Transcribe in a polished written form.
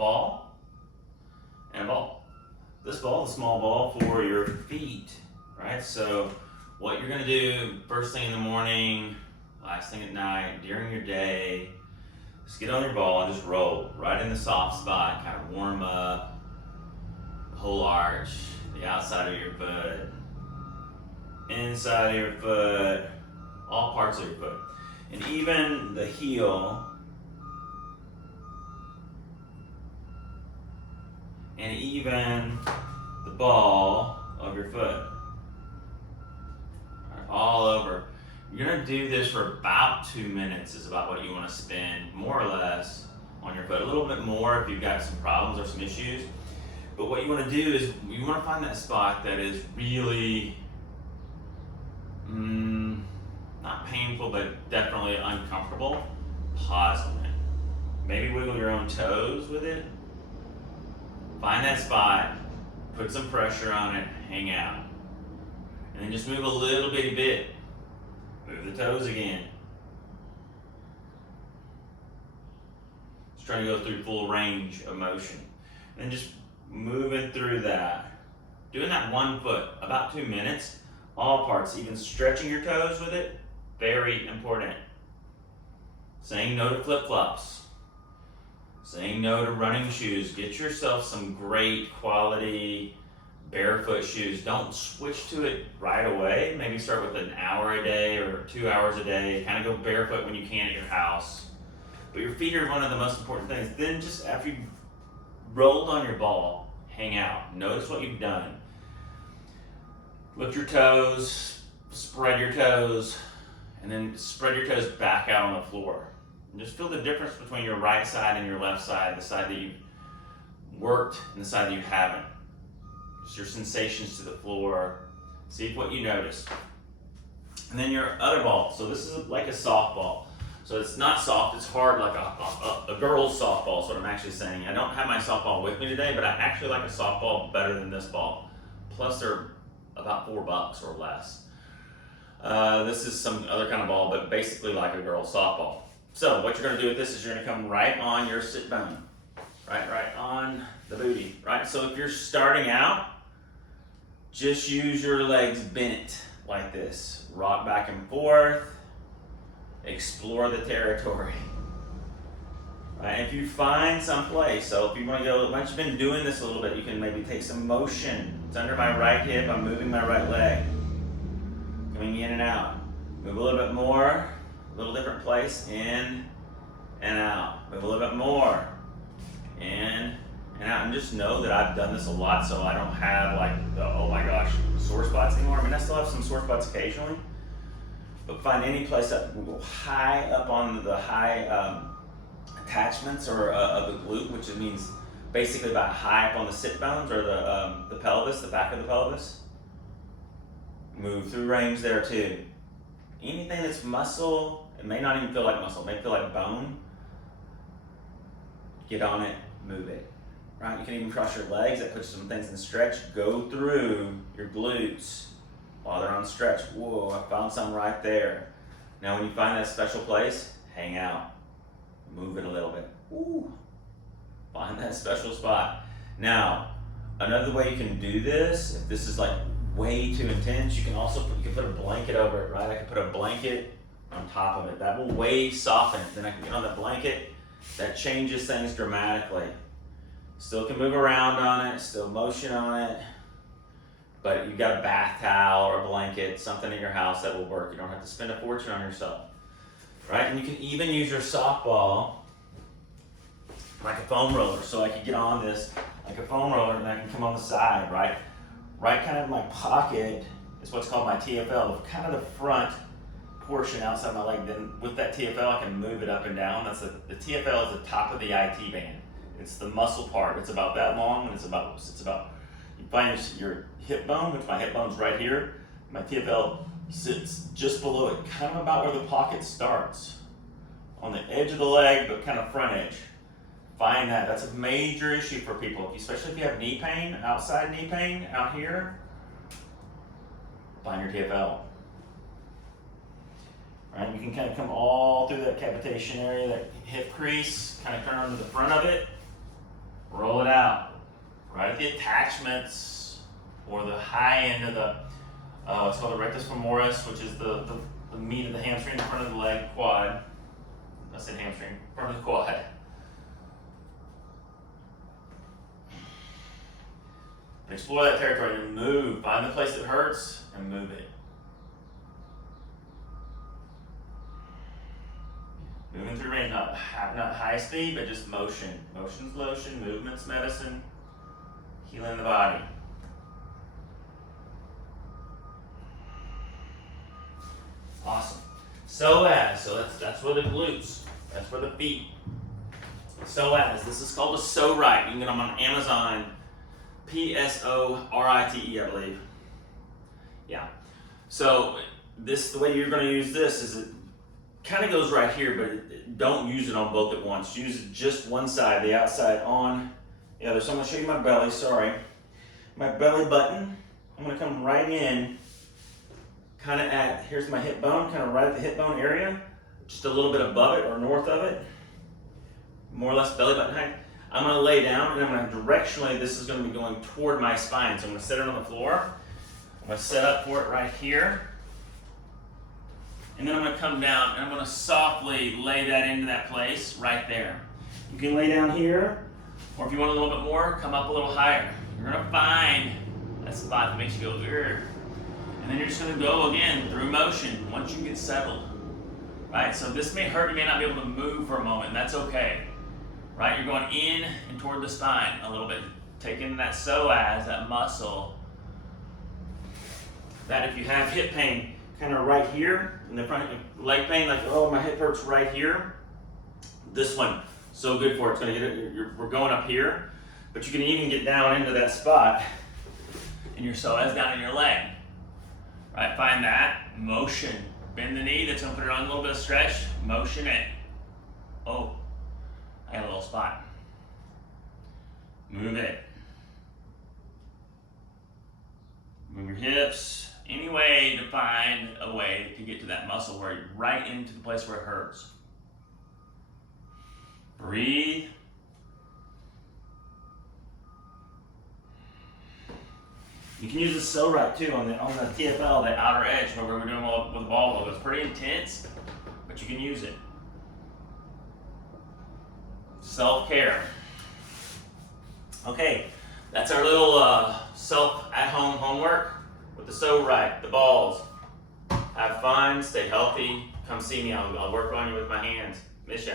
ball and a ball. This ball is a small ball for your feet, right? So what you're gonna do first thing in the morning, last thing at night, during your day, just get on your ball and just roll right in the soft spot, kind of warm up the whole arch, the outside of your foot, inside of your foot, all parts of your foot, and even the heel, and even the ball of your foot. All over. You're gonna do this for about 2 minutes is about what you wanna spend, more or less, on your foot. A little bit more if you've got some problems or some issues. But what you wanna do is you wanna find that spot that is really, not painful, but definitely uncomfortable. Pause on it. Maybe wiggle your own toes with it. Find that spot, put some pressure on it, hang out. And then just move a little bitty bit. Move the toes again. Just trying to go through full range of motion. And just moving through that. Doing that 1 foot, about 2 minutes. All parts, even stretching your toes with it, very important. Saying no to flip-flops. Saying no to running shoes. Get yourself some great quality barefoot shoes. Don't switch to it right away. Maybe start with an hour a day or 2 hours a day. Kind of go barefoot when you can at your house. But your feet are one of the most important things. Then just after you've rolled on your ball, hang out. Notice what you've done. Lift your toes, spread your toes, and then spread your toes back out on the floor. And just feel the difference between your right side and your left side, the side that you've worked and the side that you haven't. Just your sensations to the floor. See what you notice. And then your other ball. So this is like a softball. So it's not soft, it's hard like a girl's softball is what I'm actually saying. I don't have my softball with me today, but I actually like a softball better than this ball. Plus they're about $4 or less. This is some other kind of ball, but basically like a girl's softball. So what you're gonna do with this is you're gonna come right on your sit bone. Right on the booty, right? So if you're starting out, just use your legs bent like this. Rock back and forth, explore the territory. Right? If you find some place, so if you wanna go, once you've been doing this a little bit, you can maybe take some motion. It's under my right hip, I'm moving my right leg. Coming in and out. Move a little bit more, a little different place, in and out. Move a little bit more. In and out, and just know that I've done this a lot, so I don't have like the, oh my gosh, sore spots anymore. I mean, I still have some sore spots occasionally, but find any place that will go high up on the high attachments or of the glute, which means basically about high up on the sit bones or the pelvis, the back of the pelvis. Move through range there too. Anything that's muscle, it may not even feel like muscle, it may feel like bone. Get on it, move it, right? You can even cross your legs, that puts some things in stretch. Go through your glutes while they're on stretch. Whoa, I found some right there. Now when you find that special place, hang out, move it a little bit. Ooh, find that special spot. Now, another way you can do this, if this is like way too intense, you can also put a blanket over it, right? I can put a blanket on top of it. That will way soften it. Then I can get on the blanket. That changes things dramatically. Still can move around on it, still motion on it, but you've got a bath towel or a blanket, something in your house that will work. You don't have to spend a fortune on yourself, right? And you can even use your softball like a foam roller. So I can get on this like a foam roller and I can come on the side, right? Right kind of in my pocket is what's called my TFL, kind of the front portion outside my leg. Then with that TFL, I can move it up and down. That's the TFL is the top of the IT band. It's the muscle part. It's about that long, and it's about you find your hip bone, which my hip bone's right here. My TFL sits just below it, kind of about where the pocket starts, on the edge of the leg, but kind of front edge. Find that. That's a major issue for people, especially if you have knee pain, outside knee pain out here. Find your TFL. Right, you can kind of come all through that cavitation area, that hip crease, kind of turn onto the front of it. the attachments or the high end of the what's called the rectus femoris, which is the meat of the hamstring in front of the leg, quad. I said hamstring, front of the quad. Explore that territory and move. Find the place that hurts and move it. Moving through range, not high speed, but just motion. Motion's lotion, movement's medicine, healing the body. Awesome. So that's for the glutes. That's for the feet. This is called a So-Rite. You can get them on Amazon. P-S-O-R-I-T-E, I believe. Yeah. So the way you're going to use this is it kind of goes right here, but don't use it on both at once. Use just one side, the outside on the other. So I'm going to show you my belly, sorry. My belly button, I'm going to come right in, kind of here's my hip bone, kind of right at the hip bone area, just a little bit above it or north of it, more or less belly button height. I'm going to lay down and I'm going to directionally, this is going to be going toward my spine. So I'm going to set it on the floor. I'm going to set up for it right here. And then I'm going to come down and I'm going to softly lay that into that place right there. You can lay down here, or if you want a little bit more, come up a little higher. You're going to find that spot that makes you go, ugh. And then you're just going to go again through motion once you get settled. Right? So this may hurt, you may not be able to move for a moment, and that's okay. Right? You're going in and toward the spine a little bit, taking that psoas, that muscle, that if you have hip pain, kind of right here in the front, leg pain, like, oh, my hip hurts right here. This one, so good for it. It's going to get it. We're going up here, but you can even get down into that spot in your psoas down in your leg. Right? Find that motion. Bend the knee. That's going to put it on a little bit of stretch. Motion it. Oh. I got a little spot. Move it. Move your hips. Any way to find a way to get to that muscle where you're right into the place where it hurts. Breathe. You can use the So-Rite too on the TFL, that outer edge where we're doing with the ball logo. It's pretty intense, but you can use it. Self-care. Okay, that's our little self-at-home homework with the So-Rite, the balls. Have fun, stay healthy. Come see me. I'll work on you with my hands. Miss ya.